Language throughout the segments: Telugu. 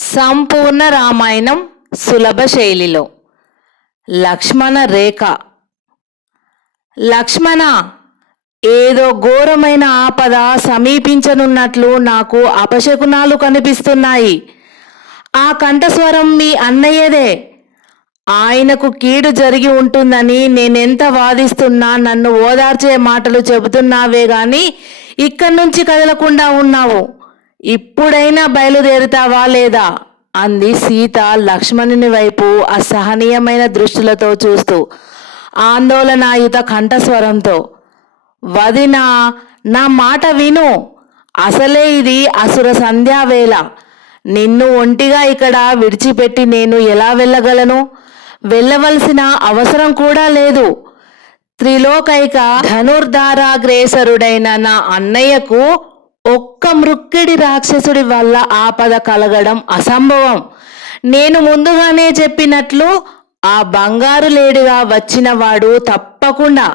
సంపూర్ణ రామాయణం సులభ శైలిలో. లక్ష్మణ రేఖ. లక్ష్మణ, ఏదో ఘోరమైన ఆపద సమీపించనున్నట్లు నాకు అపశకునాలు కనిపిస్తున్నాయి. ఆ కంఠస్వరం మీ అన్నయ్యదే. ఆయనకు కీడు జరిగి ఉంటుందని నేనెంత వాదిస్తున్నా నన్ను ఓదార్చే మాటలు చెబుతున్నావే గాని ఇక్కడి నుంచి కదలకుండా ఉన్నావు. ఇప్పుడైనా బయలుదేరుతావా లేదా అంది సీత లక్ష్మణుని వైపు అసహనీయమైన దృష్టిలతో చూస్తూ ఆందోళనాయుత కంఠస్వరంతో. వదినా, నా మాట విను. అసలే ఇది అసుర సంధ్యావేళ. నిన్ను ఒంటిగా ఇక్కడ విడిచిపెట్టి నేను ఎలా వెళ్ళగలను? వెళ్ళవలసిన అవసరం కూడా లేదు. త్రిలోకైక ధనుర్ధారాగ్రేసరుడైన నా అన్నయ్యకు ఒక్క మృక్కిడి రాక్షసుడి వల్ల ఆపద కలగడం అసంభవం. నేను ముందుగానే చెప్పినట్లు ఆ బంగారు లేడిగా వచ్చిన వాడు తప్పకుండా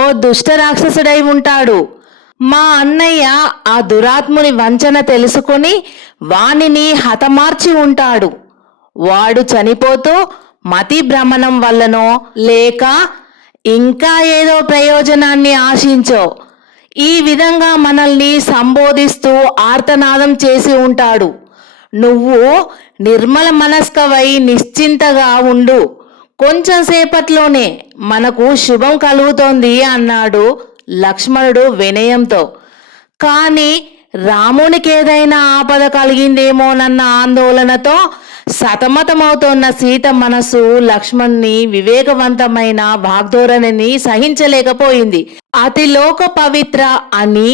ఓ దుష్ట రాక్షసుడై ఉంటాడు. మా అన్నయ్య ఆ దురాత్ముని వంచన తెలుసుకుని వానిని హతమార్చి ఉంటాడు. వాడు చనిపోతూ మతి భ్రమణం వల్లనో లేక ఇంకా ఏదో ప్రయోజనాన్ని ఆశించో ఈ విధంగా మనల్ని సంబోధిస్తూ ఆర్తనాదం చేసి ఉంటాడు. నువ్వు నిర్మల మనస్కవై నిశ్చింతగా ఉండు. కొంచెం సేపట్లోనే మనకు శుభం కలుగుతోంది అన్నాడు లక్ష్మణుడు వినయంతో. కానీ రామునికి ఏదైనా ఆపద కలిగిందేమోనన్న ఆందోళనతో సతమతమవుతోన్న సీత మనసు లక్ష్మణ్ణి వివేకవంతమైన వాగ్ధోరణిని సహించలేకపోయింది. అతిలోక పవిత్ర అని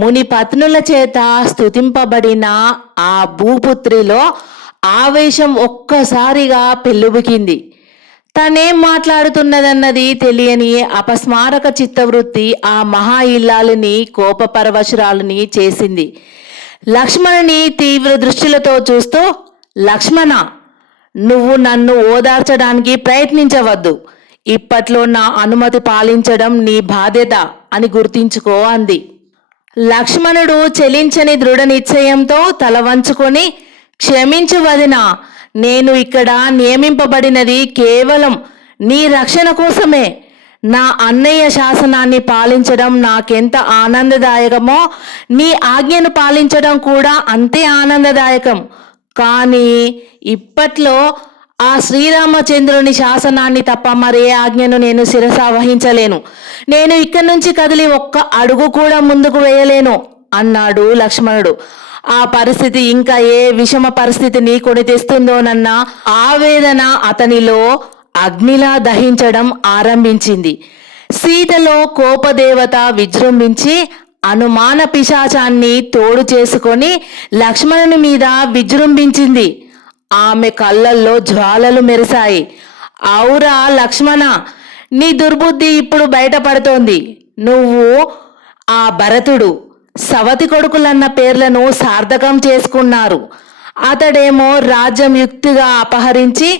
ముని పత్నుల చేత స్తుతింపబడిన ఆ భూపుత్రిలో ఆవేశం ఒక్కసారిగా పెల్లుబికింది. తనేం మాట్లాడుతున్నదన్నది తెలియని అపస్మారక చిత్తవృత్తి ఆ మహా ఇల్లాలిని కోపపరవశురాలిని చేసింది. లక్ష్మణుని తీవ్ర దృష్టిలతో చూస్తూ, లక్ష్మణ, నువ్వు నన్ను ఓదార్చడానికి ప్రయత్నించవద్దు. ఇప్పట్లో నా అనుమతి పాలించడం నీ బాధ్యత అని గుర్తించుకో అంది. లక్ష్మణుడు చెలించని దృఢ నిశ్చయంతో తల వంచుకొని, క్షమించు వదినా, నేను ఇక్కడ నియమింపబడినది కేవలం నీ రక్షణ కోసమే. నా అన్నయ్య శాసనాన్ని పాలించడం నాకెంత ఆనందదాయకమో నీ ఆజ్ఞను పాలించడం కూడా అంతే ఆనందదాయకం. కానీ ఇప్పట్లో ఆ శ్రీరామచంద్రుని శాసనాన్ని తప్ప మరే ఆజ్ఞను నేను శిరస వహించలేను. నేను ఇక్కడి నుంచి కదిలి ఒక్క అడుగు కూడా ముందుకు వేయలేను అన్నాడు లక్ష్మణుడు. ఆ పరిస్థితి ఇంకా ఏ విషమ పరిస్థితిని కొని తెస్తుందోనన్న ఆవేదన అతనిలో అగ్నిలా దహించడం ఆరంభించింది. సీతలో కోపదేవత విజృంభించి అనుమాన పిశాచాన్ని తోడు చేసుకొని లక్ష్మణుని మీద విజృంభించింది. ఆమె కళ్ళల్లో జ్వాలలు మెరిశాయి. ఔరా లక్ష్మణ, నీ దుర్బుద్ధి ఇప్పుడు బయటపడుతోంది. నువ్వు ఆ భరతుడు, సవతి కొడుకులన్న పేర్లను సార్థకం చేసుకున్నారు. అతడేమో రాజ్యం యుక్తిగా అపహరించి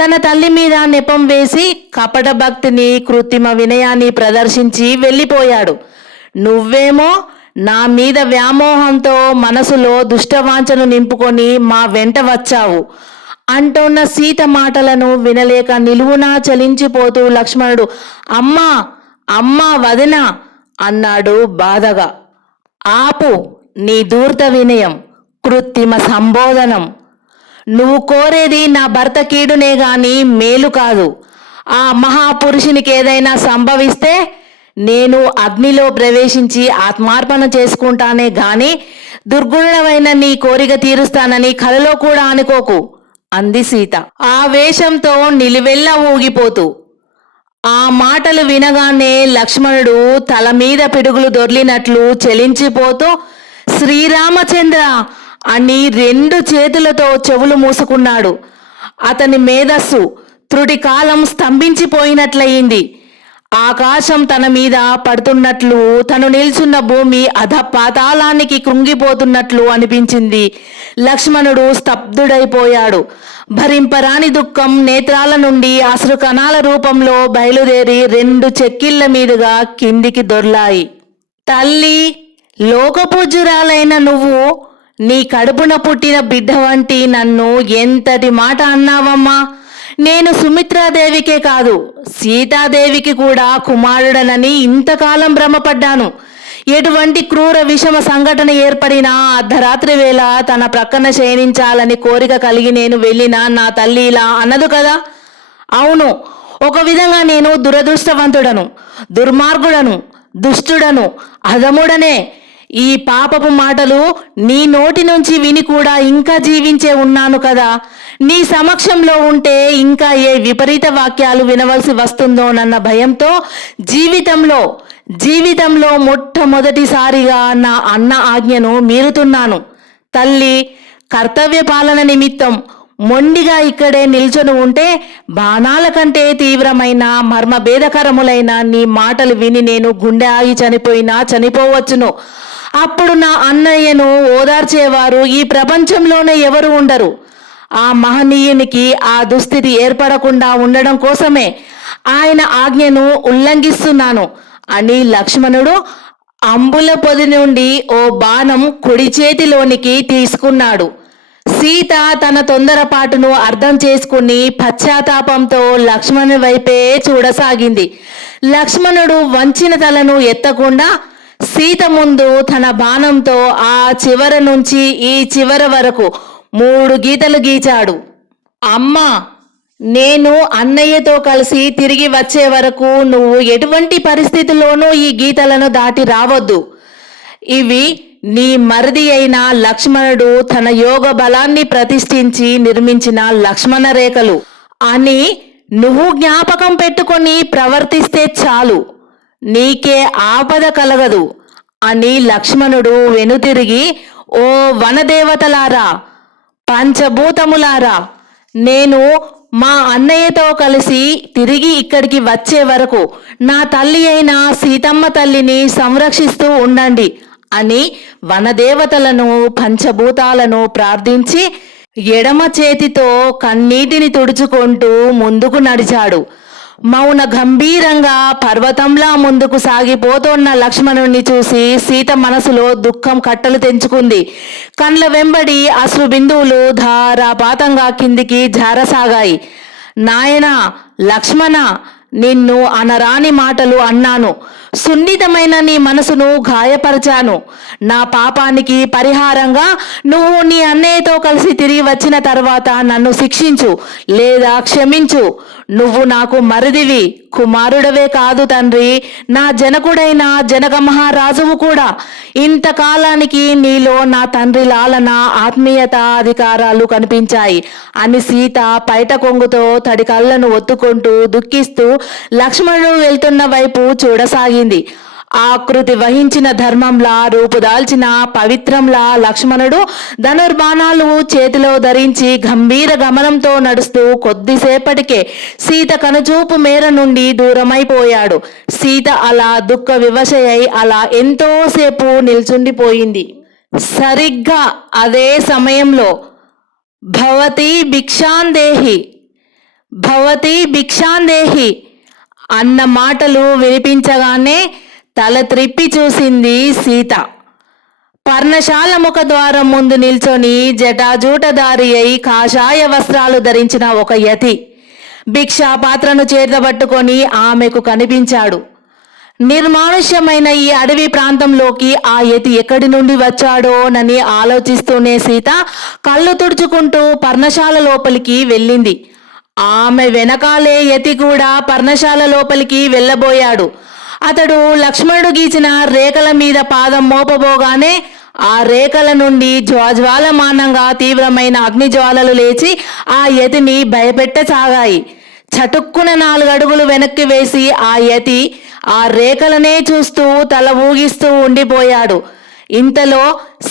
తన తల్లి మీద నెపం వేసి కపట భక్తిని కృత్రిమ వినయాన్ని ప్రదర్శించి వెళ్ళిపోయాడు. నువ్వేమో నా మీద వ్యామోహంతో మనసులో దుష్టవాంఛను నింపుకొని మా వెంట వచ్చావు అంటున్న సీత మాటలను వినలేక నిలువునా చలించిపోతూ లక్ష్మణుడు, అమ్మా అమ్మా వదిన అన్నాడు బాధగా. ఆపు నీ దూర్త వినయం, కృత్రిమ సంబోధనం. నువ్వు కోరేది నా భర్త కీడునే గాని మేలు కాదు. ఆ మహాపురుషునికి ఏదైనా సంభవిస్తే నేను అగ్నిలో ప్రవేశించి ఆత్మార్పణ చేసుకుంటానే గాని దుర్గుణమైన నీ కోరిక తీరుస్తానని కలలో కూడా అనుకోకు అంది సీత ఆవేశంతో నిలువెల్లా ఊగిపోతూ. ఆ మాటలు వినగానే లక్ష్మణుడు తల మీద పిడుగులు దొర్లినట్లు చెలించిపోతూ, శ్రీరామచంద్ర అని రెండు చేతులతో చెవులు మూసుకున్నాడు. అతని మేధస్సు త్రుటి కాలం స్తంభించిపోయినట్లయింది. ఆకాశం తన మీద పడుతున్నట్లు, తను నిల్చున్న భూమి అధపాతాళానికి కృంగిపోతున్నట్లు అనిపించింది. లక్ష్మణుడు స్తబ్దుడైపోయాడు. భరింపరాని దుఃఖం నేత్రాల నుండి అశ్రు కణాల రూపంలో బయలుదేరి రెండు చెక్కిళ్ల మీదుగా కిందికి దొర్లాయి. తల్లి, లోకపూజ్యురాలైన నువ్వు నీ కడుపున పుట్టిన బిడ్డ వంటి నన్ను ఎంతటి మాట అన్నావమ్మా. నేను సుమిత్రాదేవికే కాదు, సీతాదేవికి కూడా కుమారుడనని ఇంతకాలం భ్రమపడ్డాను. ఎటువంటి క్రూర విషమ సంఘటన ఏర్పడినా అర్ధరాత్రి వేళ తన ప్రక్కన శయనించాలని కోరిక కలిగి నేను వెళ్ళినా నా తల్లి ఇలా అనదు కదా. అవును, ఒక విధంగా నేను దురదృష్టవంతుడను, దుర్మార్గుడను, దుష్టుడను, అధముడనే. ఈ పాపపు మాటలు నీ నోటి నుంచి విని కూడా ఇంకా జీవించే ఉన్నాను కదా. నీ సమక్షంలో ఉంటే ఇంకా ఏ విపరీత వాక్యాలు వినవలసి వస్తుందోనన్న భయంతో జీవితంలో మొట్టమొదటిసారిగా నా అన్న ఆజ్ఞను మీరుతున్నాను. తల్లి, కర్తవ్య పాలన నిమిత్తం మొండిగా ఇక్కడే నిల్చొని ఉంటే బాణాల కంటే తీవ్రమైన మర్మభేదకరములైన నీ మాటలు విని నేను గుండె ఆగి చనిపోవచ్చును. అప్పుడు నా అన్నయ్యను ఓదార్చేవారు ఈ ప్రపంచంలోనే ఎవరు ఉండరు. ఆ మహనీయునికి ఆ దుస్థితి ఏర్పడకుండా ఉండడం కోసమే ఆయన ఆజ్ఞను ఉల్లంఘిస్తున్నాను అని లక్ష్మణుడు అంబుల పొది నుండి ఓ బాణం కుడి చేతిలోనికి తీసుకున్నాడు. సీత తన తొందరపాటును అర్థం చేసుకుని పశ్చాత్తాపంతో లక్ష్మణుని వైపే చూడసాగింది. లక్ష్మణుడు వంచిన తలను ఎత్తకుండా సీత ముందు తన బాణంతో ఆ చివర నుంచి ఈ చివర వరకు 3 గీతలు గీచాడు. అమ్మా, నేను అన్నయ్యతో కలిసి తిరిగి వచ్చే వరకు నువ్వు ఎటువంటి పరిస్థితుల్లోనూ ఈ గీతలను దాటి రావద్దు. ఇవి నీ మరిది అయిన లక్ష్మణుడు తన యోగ బలాన్ని ప్రతిష్ఠించి నిర్మించిన లక్ష్మణ రేఖలు అని నువ్వు జ్ఞాపకం పెట్టుకొని ప్రవర్తిస్తే చాలు, నీకే ఆపద కలగదు అని లక్ష్మణుడు వెనుతిరిగి, ఓ వనదేవతలారా, పంచభూతములారా, నేను మా అన్నయ్యతో కలిసి తిరిగి ఇక్కడికి వచ్చే వరకు నా తల్లి అయిన సీతమ్మ తల్లిని సంరక్షిస్తూ ఉండండి అని వనదేవతలను పంచభూతాలను ప్రార్థించి ఎడమ చేతితో కన్నీటిని తుడుచుకుంటూ ముందుకు నడిచాడు. మౌన గంభీరంగా పర్వతంలా ముందుకు సాగిపోతున్న లక్ష్మణుణ్ణి చూసి సీత మనసులో దుఃఖం కట్టలు తెంచుకుంది. కండ్ల వెంబడి అశ్రు బిందువులు ధారాపాతంగా కిందికి జారసాగాయి. నాయనా లక్ష్మణ, నిన్ను అనరాని మాటలు అన్నాను. సున్నితమైన నీ మనసును గాయపరిచాను. నా పాపానికి పరిహారంగా నువ్వు నీ అన్నయ్యతో కలిసి తిరిగి వచ్చిన తర్వాత నన్ను శిక్షించు లేదా క్షమించు. నువ్వు నాకు మరిదివి, కుమారుడవే కాదు తండ్రి, నా జనకుడైన జనక మహారాజువు కూడా. ఇంతకాలానికి నీలో నా తండ్రి లాలన, ఆత్మీయత, అధికారాలు కనిపించాయి అని సీత పైట కొంగుతో తడి కళ్ళను ఒత్తుకుంటూ దుఃఖిస్తూ లక్ష్మణుడు వెళ్తున్న వైపు చూడసాగింది. ఆకృతి వహించిన ధర్మంలా రూపుదాల్చిన పవిత్రంలా లక్ష్మణుడు ధనుర్బాణాలు చేతిలో ధరించి గంభీర గమనంతో నడుస్తూ కొద్దిసేపటికే సీత కనుచూపు మేర నుండి దూరమైపోయాడు. సీత అలా దుఃఖ వివశయై అలా ఎంతోసేపు నిల్చుండిపోయింది. సరిగ్గా అదే సమయంలో భవతి భిక్షాందేహి, భవతి భిక్షాందేహి అన్న మాటలు వినిపించగానే తల త్రిప్పి చూసింది సీత. పర్ణశాల ముఖద్వారం ముందు నిల్చొని జటాజూటదారి అయి కాషాయ వస్త్రాలు ధరించిన ఒక యతి భిక్షా పాత్రను చేతబట్టుకొని ఆమెకు కనిపించాడు. నిర్మానుష్యమైన ఈ అడవి ప్రాంతంలోకి ఆ యతి ఎక్కడి నుండి వచ్చాడోనని ఆలోచిస్తూనే సీత కళ్ళు తుడుచుకుంటూ పర్ణశాల లోపలికి వెళ్ళింది. ఆమె వెనకాలే యతి కూడా పర్ణశాల లోపలికి వెళ్ళబోయాడు. అతడు లక్ష్మణుడు గీచిన రేఖల మీద పాదం మోపబోగానే ఆ రేఖల నుండి జ్వాజ్వాలమానంగా తీవ్రమైన అగ్నిజ్వాలలు లేచి ఆ యతిని భయపెట్టసాగాయి. చటుక్కున 4 అడుగులు వెనక్కి వేసి ఆ యతి ఆ రేఖలనే చూస్తూ తల ఊగిస్తూ ఉండిపోయాడు. ఇంతలో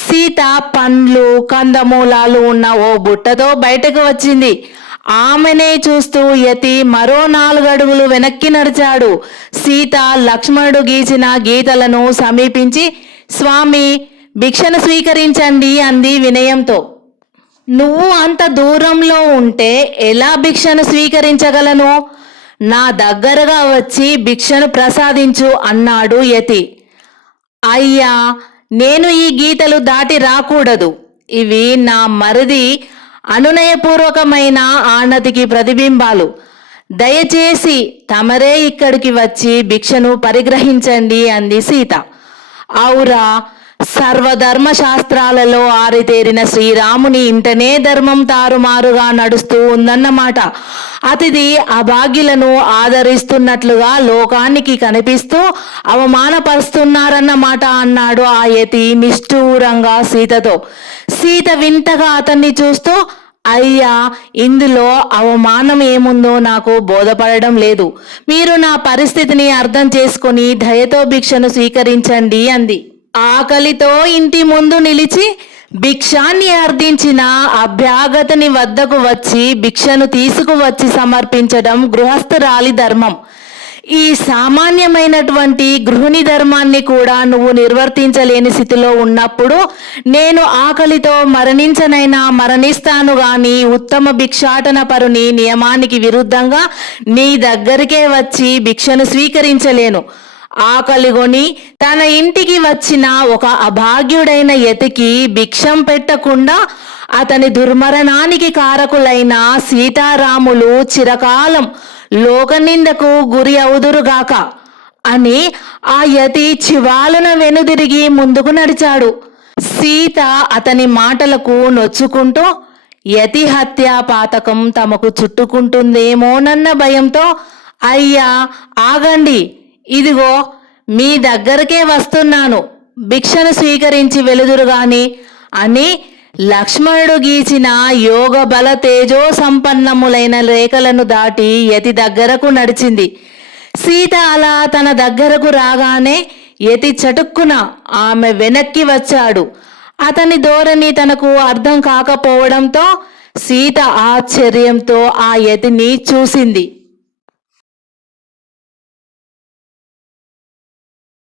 సీత పండ్లు, కందమూలాలు ఉన్న ఓ బుట్టతో బయటకు వచ్చింది. ఆమెనే చూస్తూ యతి మరో 4 అడుగులు వెనక్కి నడిచాడు. సీత లక్ష్మణుడు గీచిన గీతలను సమీపించి, స్వామి భిక్షను స్వీకరించండి అంది వినయంతో. నువ్వు అంత దూరంలో ఉంటే ఎలా భిక్షను స్వీకరించగలను? నా దగ్గరగా వచ్చి భిక్షను ప్రసాదించు అన్నాడు యతి. అయ్యా, నేను ఈ గీతలు దాటి రాకూడదు. ఇవి నా మరిది అనునయపూర్వకమైన ఆనతికి ప్రతిబింబాలు. దయచేసి తమరే ఇక్కడికి వచ్చి భిక్షను పరిగ్రహించండి అంది సీత. ఔరా, సర్వధర్మ శాస్త్రాలలో ఆరితేరిన శ్రీరాముని ఇంటనే ధర్మం తారుమారుగా నడుస్తూ ఉందన్నమాట. అతిథి అభాగ్యులను ఆదరిస్తున్నట్లుగా లోకానికి కనిపిస్తూ అవమానపరుస్తున్నారన్నమాట అన్నాడు ఆ యతి నిష్ఠూరంగా సీతతో. సీత వింతగా అతన్ని చూస్తూ, అయ్యా, ఇందులో అవమానం ఏముందో నాకు బోధపడడం లేదు. మీరు నా పరిస్థితిని అర్థం చేసుకుని దయతో భిక్షను స్వీకరించండి అంది. ఆకలితో ఇంటి ముందు నిలిచి భిక్షాన్ని అర్థించిన అభ్యాగతని వద్దకు వచ్చి భిక్షను తీసుకువచ్చి సమర్పించడం గృహస్థురాలి ధర్మం. ఈ సామాన్యమైనటువంటి గృహిణి ధర్మాన్ని కూడా నువ్వు నిర్వర్తించలేని స్థితిలో ఉన్నప్పుడు నేను ఆకలితో మరణించనైనా మరణిస్తాను గాని ఉత్తమ భిక్షాటన పరుని నియమానికి విరుద్ధంగా నీ దగ్గరికే వచ్చి భిక్షను స్వీకరించలేను. ఆకలిగొని తన ఇంటికి వచ్చిన ఒక అభాగ్యుడైన యతికి భిక్షం పెట్టకుండా అతని దుర్మరణానికి కారకులైన సీతారాములు చిరకాలం లోకనిందకు గురి అవుదురుగాక అని ఆ యతి చివాలున వెనుదిరిగి ముందుకు నడిచాడు. సీత అతని మాటలకు నొచ్చుకుంటూ యతి హత్యా పాతకం తమకు చుట్టుకుంటుందేమోనన్న భయంతో, అయ్యా ఆగండి, ఇదిగో మీ దగ్గరకే వస్తున్నాను, భిక్షను స్వీకరించి వెలుదురుగాని అని లక్ష్మణుడు గీచిన యోగ బల తేజో సంపన్నములైన రేఖలను దాటి యతి దగ్గరకు నడిచింది. సీత అలా తన దగ్గరకు రాగానే యతి చటుక్కున ఆమె వెనక్కి వచ్చాడు. అతని ధోరణి తనకు అర్థం కాకపోవడంతో సీత ఆశ్చర్యంతో ఆ యతిని చూసింది.